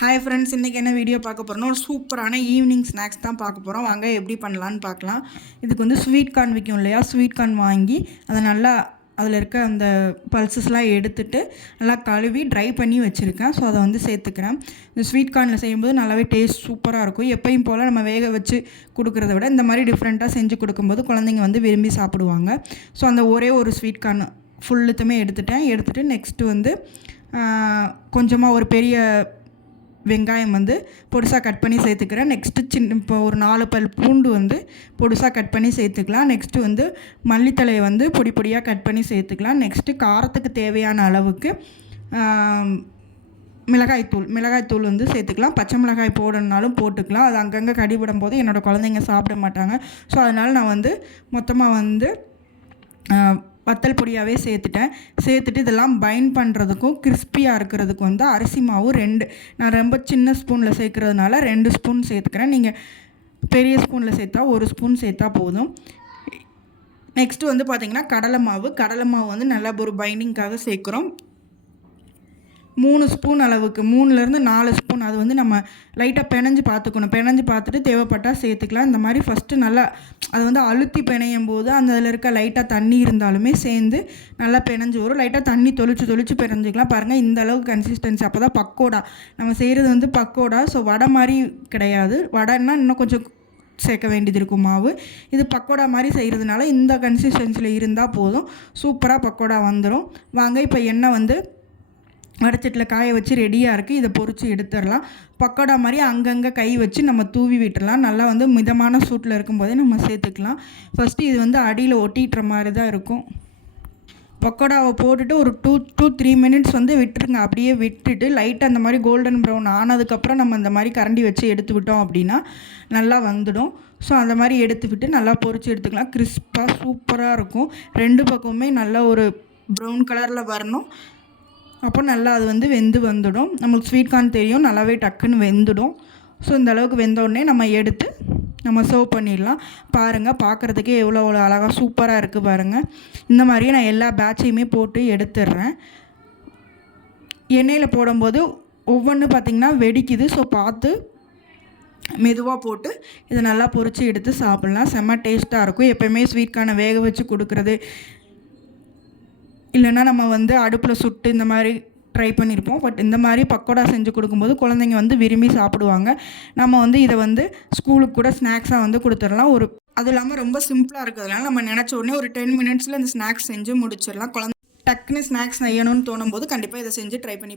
Hi friends, இன்றைக்கி என்ன video பார்க்க போகிறோன்னா ஒரு சூப்பரான ஈவினிங் ஸ்நாக்ஸ் தான் பார்க்க போகிறோம். வாங்க எப்படி பண்ணலான்னு பார்க்கலாம். இதுக்கு வந்து ஸ்வீட் கார்ன் விற்கும் இல்லையா, ஸ்வீட் கார்ன் வாங்கி அதை நல்லா அதில் இருக்க அந்த பல்சஸ்லாம் எடுத்துட்டு நல்லா கழுவி ட்ரை பண்ணி வச்சுருக்கேன். ஸோ அதை வந்து சேர்த்துக்கிறேன். இந்த ஸ்வீட் கார்னில் செய்யும்போது நல்லாவே டேஸ்ட் சூப்பராக இருக்கும். எப்பயும் போல் நம்ம வேக வச்சு கொடுக்குறத விட இந்த மாதிரி டிஃப்ரெண்ட்டாக செஞ்சு கொடுக்கும்போது குழந்தைங்க வந்து விரும்பி சாப்பிடுவாங்க. ஸோ அந்த ஒரே ஒரு ஸ்வீட் கார்ன் ஃபுல்லுத்துமே எடுத்துகிட்டு நெக்ஸ்ட்டு வந்து கொஞ்சமாக ஒரு பெரிய வெங்காயம் வந்து பொடிசாக கட் பண்ணி சேர்த்துக்கிறேன். நெக்ஸ்ட்டு இப்போ ஒரு 4 பல் பூண்டு வந்து பொடிசாக கட் பண்ணி சேர்த்துக்கலாம். நெக்ஸ்ட்டு வந்து மல்லித்தலையை வந்து பொடி பொடியாக கட் பண்ணி சேர்த்துக்கலாம். நெக்ஸ்ட்டு காரத்துக்கு தேவையான அளவுக்கு மிளகாய்த்தூள் வந்து சேர்த்துக்கலாம். பச்சை மிளகாய் போடணுன்னாலும் போட்டுக்கலாம். அது அங்கங்கே கடிபடும் போது என்னோடய குழந்தைங்க சாப்பிட மாட்டாங்க. ஸோ அதனால் நான் வந்து மொத்தமாக வந்து வத்தல் பொடியாகவே சேர்த்துட்டு இதெல்லாம் பைண்ட் பண்ணுறதுக்கும் கிறிஸ்பியாக இருக்கிறதுக்கும் வந்து அரிசி மாவு நான் ரொம்ப சின்ன ஸ்பூனில் சேர்க்குறதுனால 2 ஸ்பூன் சேர்த்துக்கிறேன். நீங்கள் பெரிய ஸ்பூனில் சேர்த்தா 1 ஸ்பூன் சேர்த்தா போதும். நெக்ஸ்ட்டு வந்து பார்த்திங்கன்னா கடலை மாவு வந்து நல்லா ஒரு பைண்டிங்காக சேர்க்குறோம். 3 ஸ்பூன் அளவுக்கு 3லேருந்து 4 ஸ்பூன். அது வந்து நம்ம லைட்டாக பிணைஞ்சு பார்த்துட்டு தேவைப்பட்டால் சேர்த்துக்கலாம். இந்த மாதிரி ஃபஸ்ட்டு நல்லா அதை வந்து அழுத்தி பிணையும் போது அந்த அதில் இருக்க லைட்டாக தண்ணி இருந்தாலுமே சேர்ந்து நல்லா பிணைஞ்சு வரும். லைட்டாக தண்ணி தொளிச்சு பிணைஞ்சிக்கலாம். பாருங்கள், இந்த அளவுக்கு கன்சிஸ்டன்சி. அப்போ தான் பக்கோடா நம்ம செய்கிறது வந்து பக்கோடா. ஸோ வடை மாதிரி கிடையாது. வடைன்னா இன்னும் கொஞ்சம் சேர்க்க வேண்டியது இருக்கும் மாவு. இது பக்கோடா மாதிரி செய்கிறதுனால இந்த கன்சிஸ்டன்சியில் இருந்தால் போதும். சூப்பராக பக்கோடா வந்துடும். வாங்க, இப்போ எண்ணெய் வந்து வடச்சட்டில் காய வச்சு ரெடியாக இருக்குது. இதை பொரித்து எடுத்துடலாம். பக்கோடா மாதிரி அங்கங்கே கை வச்சு நம்ம தூவி விட்டுடலாம். நல்லா வந்து மிதமான சூட்டில் இருக்கும்போதே நம்ம சேர்த்துக்கலாம். ஃபஸ்ட்டு இது வந்து அடியில் ஒட்டிகிற மாதிரி தான் இருக்கும். பக்கோடாவை போட்டுட்டு ஒரு 2-3 மினிட்ஸ் வந்து விட்டுருங்க. அப்படியே விட்டுட்டு லைட்டாக அந்த மாதிரி கோல்டன் ப்ரௌன் ஆனதுக்கப்புறம் நம்ம இந்த மாதிரி கரண்டி வச்சு எடுத்து விட்டோம் அப்படின்னா நல்லா வந்துடும். ஸோ அந்த மாதிரி எடுத்து விட்டு நல்லா பொரித்து எடுத்துக்கலாம். கிறிஸ்பாக சூப்பராக இருக்கும். 2 பக்கமுமே நல்லா ஒரு ப்ரௌன் கலரில் வரணும். அப்போ நல்லா அது வந்து வெந்து வந்துடும். நம்மளுக்கு ஸ்வீட் கார்ன் தெரியும், நல்லாவே டக்குன்னு வெந்துடும். ஸோ இந்த அளவுக்கு வெந்தோடனே நம்ம எடுத்து நம்ம சர்வ் பண்ணிடலாம். பாருங்கள், பார்க்குறதுக்கே எவ்வளோ அழகாக சூப்பராக இருக்குது பாருங்கள். இந்த மாதிரியே நான் எல்லா பேட்சையுமே போட்டு எடுத்துடுறேன். எண்ணெயில் போடும்போது ஒவ்வொன்று பார்த்திங்கன்னா வெடிக்குது. ஸோ பார்த்து மெதுவாக போட்டு இதை நல்லா பொரித்து எடுத்து சாப்பிட்லாம். செம்ம டேஸ்ட்டாக இருக்கும். எப்போயுமே ஸ்வீட் கார்னை வேக வச்சு கொடுக்குறது இல்லைன்னா நம்ம வந்து அடுப்பில் சுட்டு இந்த மாதிரி ட்ரை பண்ணியிருப்போம். பட் இந்த மாதிரி பக்கோடா செஞ்சு கொடுக்கும்போது குழந்தைங்க வந்து விரும்பி சாப்பிடுவாங்க. நம்ம வந்து இதை வந்து ஸ்கூலுக்கு கூட ஸ்நாக்ஸாக வந்து கொடுத்துடலாம். அதுவும் இல்லாமல் ரொம்ப சிம்பிளாக இருக்கிறதுனால நம்ம நினச்ச உடனே ஒரு 10 மினிட்ஸில் இந்த ஸ்நாக்ஸ் செஞ்சு முடிச்சிடலாம். டக்குன்னு ஸ்நாக்ஸ் செய்யணும்னு தோணும் போது கண்டிப்பாக இதை செஞ்சு ட்ரை பண்ணி